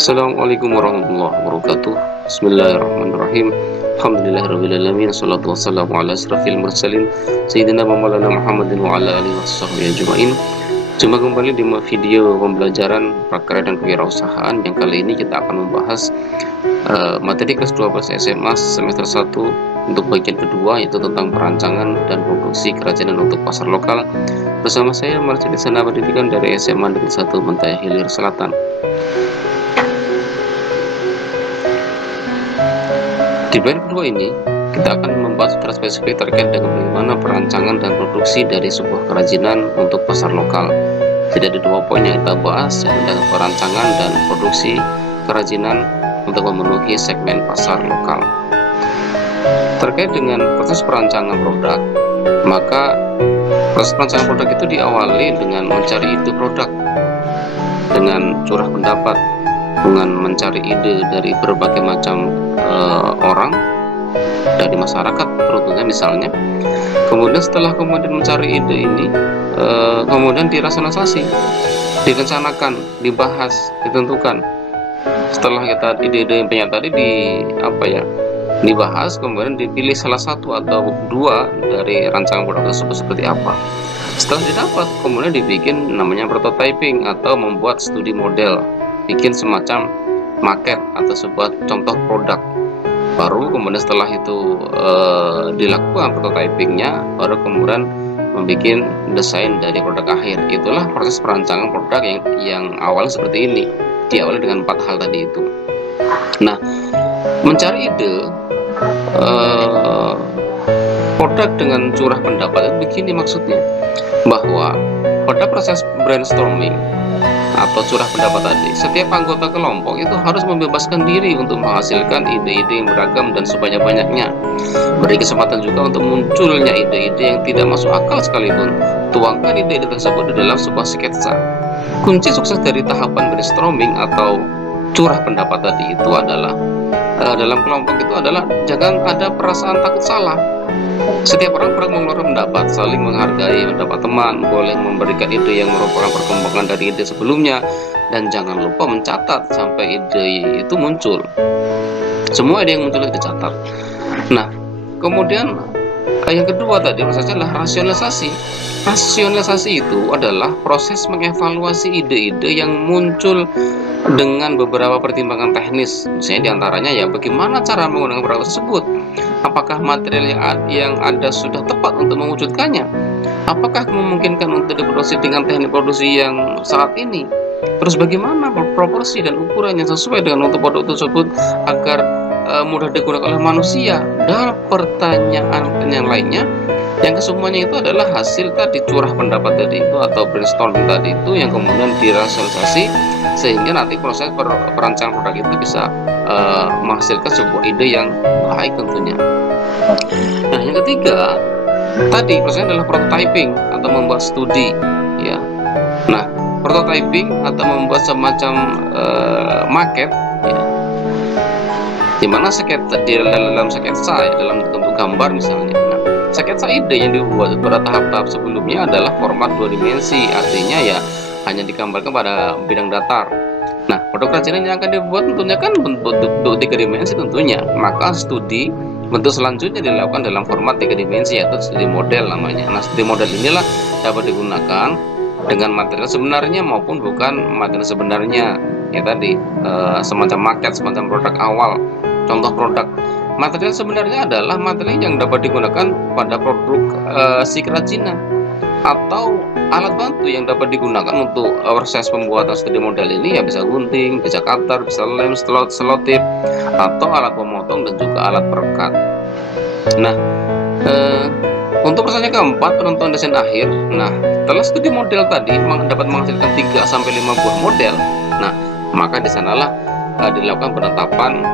Assalamualaikum warahmatullahi wabarakatuh. Bismillahirrahmanirrahim. Alhamdulillahirrahmanirrahim. Salatu wassalamu ala asrafil mursalin Sayyidina Maulana Muhammadin wa ala alihi wasahbihi ajma'in. Jumpa kembali di video pembelajaran prakarya dan kewirausahaan. Yang kali ini kita akan membahas materi kelas 12 SMA semester 1 untuk bagian kedua, yaitu tentang perancangan dan produksi kerajinan untuk pasar lokal. Bersama saya Marcel Sana Pendidikan dari SMA Negeri 1 Mentaya Hilir Selatan. Di bagian kedua ini, kita akan membahas secara spesifik terkait dengan bagaimana perancangan dan produksi dari sebuah kerajinan untuk pasar lokal. Jadi ada dua poin yang kita bahas, yaitu perancangan dan produksi kerajinan untuk memenuhi segmen pasar lokal. Terkait dengan proses perancangan produk, maka proses perancangan produk itu diawali dengan mencari ide produk, dengan curah pendapat, dengan mencari ide dari berbagai macam orang dari masyarakat terutama misalnya. Kemudian setelah mencari ide ini, kemudian dirasionalisasi, direncanakan, dibahas, ditentukan. Setelah kita ide-ide yang banyak tadi dibahas, kemudian dipilih salah satu atau dua dari rancangan produk tersebut seperti apa. Setelah didapat, kemudian dibikin namanya prototyping atau membuat studi model, bikin semacam market atau sebuah contoh produk. Baru kemudian setelah itu dilakukan prototypingnya, baru kemudian membuat desain dari produk akhir. Itulah proses perancangan produk yang awal seperti ini, diawali dengan 4 hal tadi itu. Nah, mencari ide produk dengan curah pendapat itu begini maksudnya, bahwa pada proses brainstorming atau curah pendapat tadi, setiap anggota kelompok itu harus membebaskan diri untuk menghasilkan ide-ide yang beragam dan sebanyak-banyaknya. Beri kesempatan juga untuk munculnya ide-ide yang tidak masuk akal sekalipun. Tuangkan ide-ide tersebut di dalam sebuah sketsa. Kunci sukses dari tahapan brainstorming atau curah pendapat tadi itu adalah dalam kelompok itu adalah jangan ada perasaan takut salah. Setiap orang berhak mengeluarkan pendapat, saling menghargai pendapat teman, boleh memberikan ide yang merupakan perkembangan dari ide sebelumnya, dan jangan lupa mencatat sampai ide itu muncul. Semua ide yang muncul itu dicatat. Nah, kemudian yang kedua tadi prosesnya adalah rasionalisasi. Rasionalisasi itu adalah proses mengevaluasi ide-ide yang muncul dengan beberapa pertimbangan teknis. Misalnya diantaranya ya bagaimana cara menggunakan produk tersebut, apakah material yang ada sudah tepat untuk mewujudkannya, apakah memungkinkan untuk diproduksi dengan teknik produksi yang saat ini, terus bagaimana proporsi dan ukuran yang sesuai dengan untuk produk tersebut agar mudah digunakan oleh manusia, dan pertanyaan yang lainnya yang kesemuanya itu adalah hasil tadi curah pendapat tadi itu atau brainstorming tadi itu yang kemudian dirasionalisasi sehingga nanti proses perancangan produk itu bisa menghasilkan sebuah ide yang baik tentunya. Nah, yang ketiga tadi prosesnya adalah prototyping atau membuat studi ya. Nah, prototyping atau membuat semacam market ya, dimana di dalam sketsa ya, dalam bentuk gambar misalnya. Nah, sketsa ide yang dibuat pada tahap-tahap sebelumnya adalah format 2 dimensi, artinya ya hanya digambarkan pada bidang datar. Nah, produk kerajinan yang akan dibuat tentunya kan bentuk 3 dimensi tentunya. Maka studi bentuk selanjutnya dilakukan dalam format 3 dimensi, yaitu studi model namanya. Nah, studi model inilah dapat digunakan dengan material sebenarnya maupun bukan material sebenarnya. Ya tadi semacam market, semacam produk awal, contoh produk. Material sebenarnya adalah material yang dapat digunakan pada produk si kerajinan atau alat bantu yang dapat digunakan untuk proses pembuatan studi model ini ya, bisa gunting, bisa cutter, bisa lem, selotip, atau alat pemotong dan juga alat perekat. Nah, untuk prosesnya keempat, penentuan desain akhir. Nah, setelah studi model tadi dapat menghasilkan 3-5 buah model. Nah, maka di sanalah dilakukan penetapan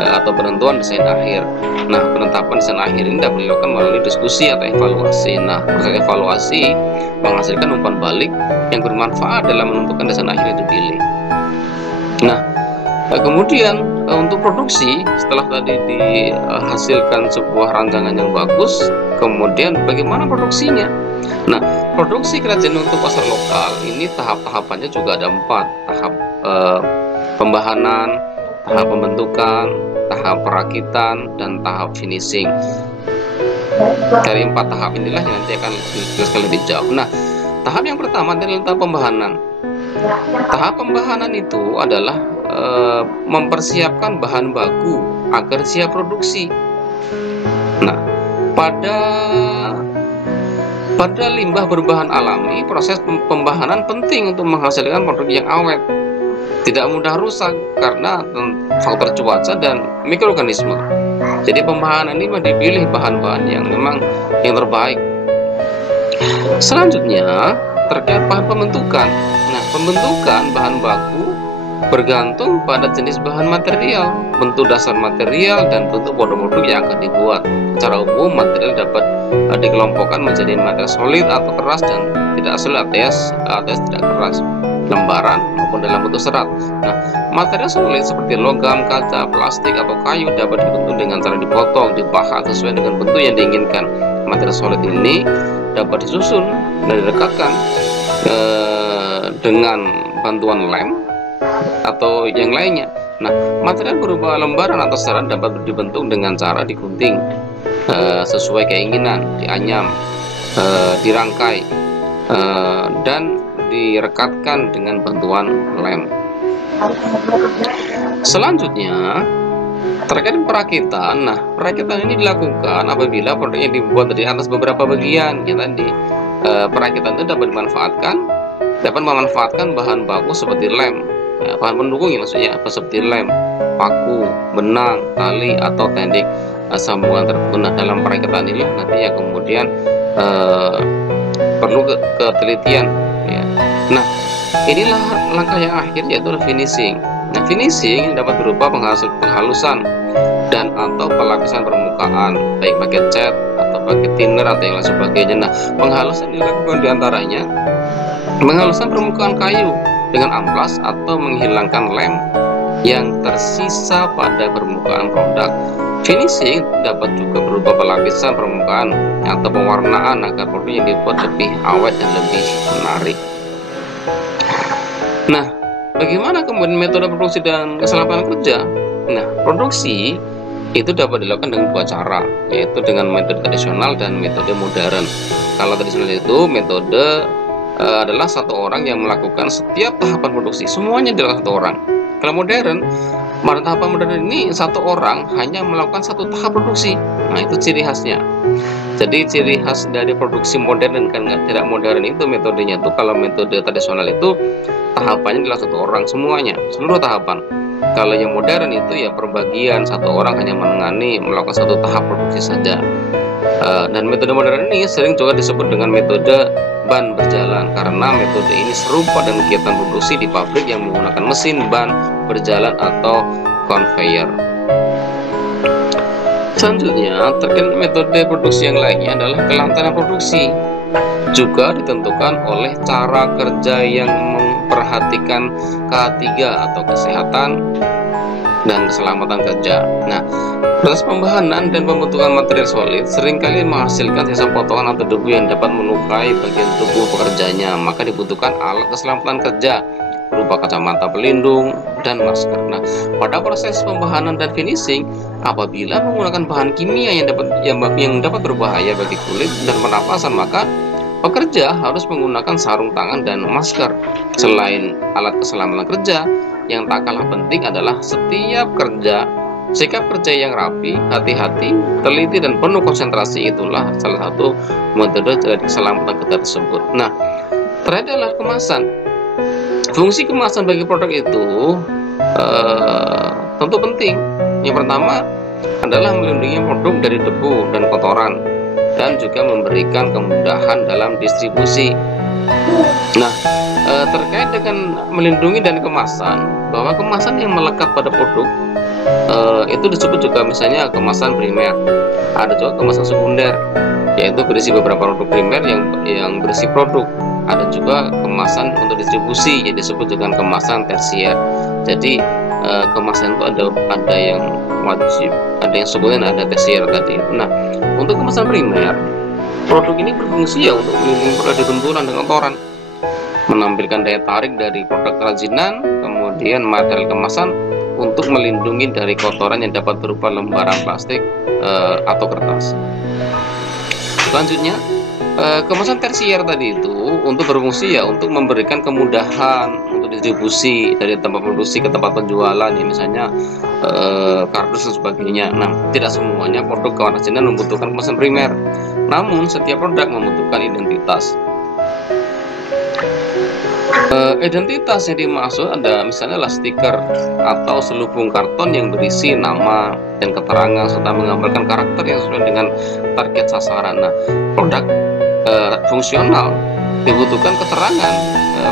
atau penentuan desain akhir. Nah, penetapan desain akhir ini dapat dilakukan melalui diskusi atau evaluasi. Nah, proses evaluasi menghasilkan umpan balik yang bermanfaat dalam menentukan desain akhir yang dipilih. Nah, kemudian untuk produksi, setelah tadi dihasilkan sebuah rancangan yang bagus, kemudian bagaimana produksinya? Nah, produksi kerajinan untuk pasar lokal ini tahap-tahapannya juga ada 4 tahap. pembahanan, tahap pembentukan, tahap perakitan, dan tahap finishing. Dari 4 tahap inilah yang nanti akan dijelaskan lebih jauh. Nah, tahap yang pertama adalah tahap pembahanan. Tahap pembahanan itu adalah mempersiapkan bahan baku agar siap produksi. Nah, pada limbah berbahan alami, proses pembahanan penting untuk menghasilkan produk yang awet, tidak mudah rusak karena faktor cuaca dan mikroorganisme. Jadi pembahanan ini dipilih bahan-bahan yang memang yang terbaik. Selanjutnya terkait bahan pembentukan. Nah, pembentukan bahan baku bergantung pada jenis bahan material, bentuk dasar material, dan bentuk produk-produk yang akan dibuat. Secara umum, material dapat dikelompokkan menjadi material solid atau keras dan tidak solid alias tidak keras, lembaran maupun dalam bentuk serat. Nah, material solid seperti logam, kaca, plastik, atau kayu dapat dibentuk dengan cara dipotong, dipahat sesuai dengan bentuk yang diinginkan. Material solid ini dapat disusun dan direkatkan dengan bantuan lem atau yang lainnya. Nah, material berupa lembaran atau serat dapat dibentuk dengan cara digunting sesuai keinginan, dianyam, dirangkai, dan direkatkan dengan bantuan lem. Selanjutnya terkait perakitan. Nah, perakitan ini dilakukan apabila produknya dibuat dari atas beberapa bagian. Ya, tadi perakitan itu dapat memanfaatkan bahan baku seperti lem, bahan pendukung ya maksudnya, seperti lem, paku, benang, tali, atau teknik sambungan tertentu. Nah, dalam perakitan ini nanti ya kemudian perlu ketelitian ya. Nah, inilah langkah yang akhir, yaitu finishing. Nah, finishing dapat berupa penghalusan dan atau pelapisan permukaan, baik pakai cat atau pakai thinner atau yang lain sebagainya. Nah, penghalusan dilakukan diantaranya penghalusan permukaan kayu dengan amplas atau menghilangkan lem yang tersisa pada permukaan produk. Finishing dapat juga berupa pelapisan permukaan atau pewarnaan agar produk yang dibuat lebih awet dan lebih menarik. Nah, bagaimana kemudian metode produksi dan keselamatan kerja? Nah, produksi itu dapat dilakukan dengan 2 cara, yaitu dengan metode tradisional dan metode modern. Kalau tradisional itu metode adalah satu orang yang melakukan setiap tahapan produksi, semuanya dilakukan satu orang. Kalau modern, pada tahapan modern ini satu orang hanya melakukan satu tahap produksi. Nah, itu ciri khasnya. Jadi ciri khas dari produksi modern dan tidak modern itu metodenya itu, kalau metode tradisional itu tahapannya dilakukan satu orang semuanya, seluruh tahapan. Kalau yang modern itu ya perbagian, satu orang hanya menangani melakukan satu tahap produksi saja. Dan metode modern ini sering juga disebut dengan metode ban berjalan, karena metode ini serupa dengan kegiatan produksi di pabrik yang menggunakan mesin ban berjalan atau conveyor. Selanjutnya, terkait metode produksi yang lainnya adalah kelancaran produksi. Juga ditentukan oleh cara kerja yang memperhatikan K3 atau kesehatan dan keselamatan kerja. Nah, proses pembahanan dan pembentukan material solid seringkali menghasilkan sisa potongan atau debu yang dapat melukai bagian tubuh pekerjanya. Maka dibutuhkan alat keselamatan kerja berupa kacamata pelindung dan masker. Nah, pada proses pembahanan dan finishing, apabila menggunakan bahan kimia yang dapat berbahaya bagi kulit dan pernapasan, maka pekerja harus menggunakan sarung tangan dan masker. Selain alat keselamatan kerja, yang tak kalah penting adalah sikap kerja yang rapi, hati-hati, teliti, dan penuh konsentrasi. Itulah salah satu metode dari keselamatan kerja tersebut. Nah, terakhir adalah kemasan. Fungsi kemasan bagi produk itu tentu penting. Yang pertama adalah melindungi produk dari debu dan kotoran, dan juga memberikan kemudahan dalam distribusi. Nah, terkait dengan melindungi dan kemasan, bahwa kemasan yang melekat pada produk itu disebut juga misalnya kemasan primer. Ada juga kemasan sekunder, yaitu berisi beberapa produk primer yang berisi produk. Ada juga kemasan untuk distribusi yang disebut dengan kemasan tersier. Jadi kemasan itu ada yang wajib, ada yang sekunder, ada tersier tadi. Nah, untuk kemasan primer, produk ini berfungsi ya untuk melindungi produk dari benturan dan kotoran, menampilkan daya tarik dari produk kerajinan, kemudian kemudian material kemasan untuk melindungi dari kotoran yang dapat berupa lembaran plastik atau kertas. Selanjutnya, kemasan tersier tadi itu untuk berfungsi ya untuk memberikan kemudahan untuk distribusi dari tempat produksi ke tempat penjualan ya, misalnya kardus dan sebagainya. Nah, tidak semuanya produk kerajinan membutuhkan kemasan primer, namun setiap produk membutuhkan identitas. Identitas yang dimaksud ada misalnya lah stiker atau selubung karton yang berisi nama dan keterangan serta menggambarkan karakter yang sesuai dengan target sasaran. Nah, produk fungsional dibutuhkan keterangan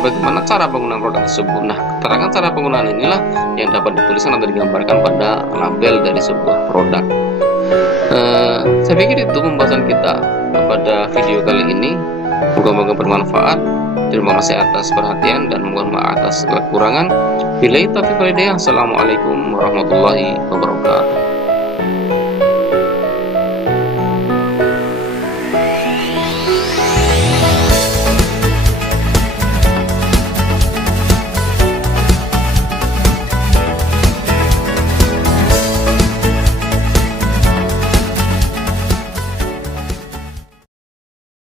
bagaimana cara penggunaan produk tersebut. Nah, keterangan cara penggunaan inilah yang dapat dituliskan atau digambarkan pada label dari sebuah produk. Saya pikir itu pembahasan kita pada video kali ini. Moga-moga bermanfaat. Terima kasih atas perhatian dan mohon maaf atas kekurangan. Billahi taufiq wal hidayah. Assalamualaikum warahmatullahi wabarakatuh.